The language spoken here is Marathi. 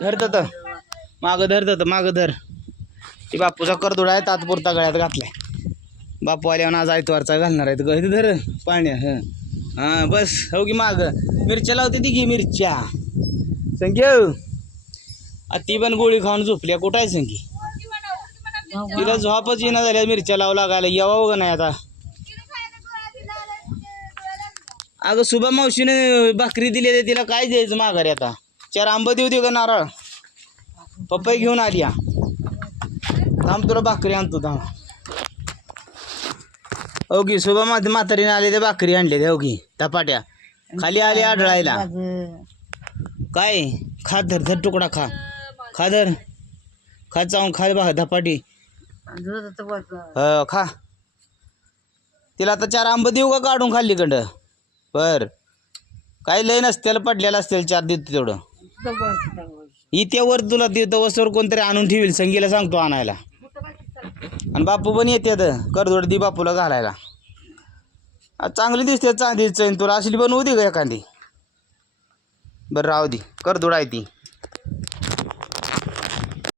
धरत मागं धरत मागं धर. ती बापूचा करदोडा आहे तात्पुरता गळ्यात घातलाय. बापू आल्यावर आज आयतवारचा घालणार आहे. इथं धर पाण्या. हां बस हो की माग मिरच्या लावते ती घे मिरच्या. संख्या ती पण गोळी खाऊन झोपल्या. कुठं आहे संगी? तिला झोपच येणं झाल्या मिरच्या लावू लागायला. यावं का नाही आता? अगं सुभा मावशीने भाकरी दिली आहे तिला काय द्यायचं माघारी आता? 4 आंबं देऊ दे का नारळ? पपई घेऊन आली या. थांब तुला भाकरी आणतो थांब. हो की सुभा म्हातारीने आले ते भाकरी आणले ते. हो की धपाट्या खाली आले आढळायला. काय खा धर धर तुकडा खा. खा धर खा चावून खा बघा धपाटी. खा. तिला आता 4 आंबं देऊ का काढून खाल्ली कंड? बर काही लय नसतील पडलेलं असतील 4 देतो तेवढं. इत्यावर तुला देतो वस्तूवर कोणतरी आणून ठेवील. संगीला सांगतो आणायला. आणि बापू पण येते करदोड दी बापूला घालायला. चांगली दिसते चांदीच चैन. तुला असली बनवू दे का एखादी? बरं राहू दे करदोड आहे ती.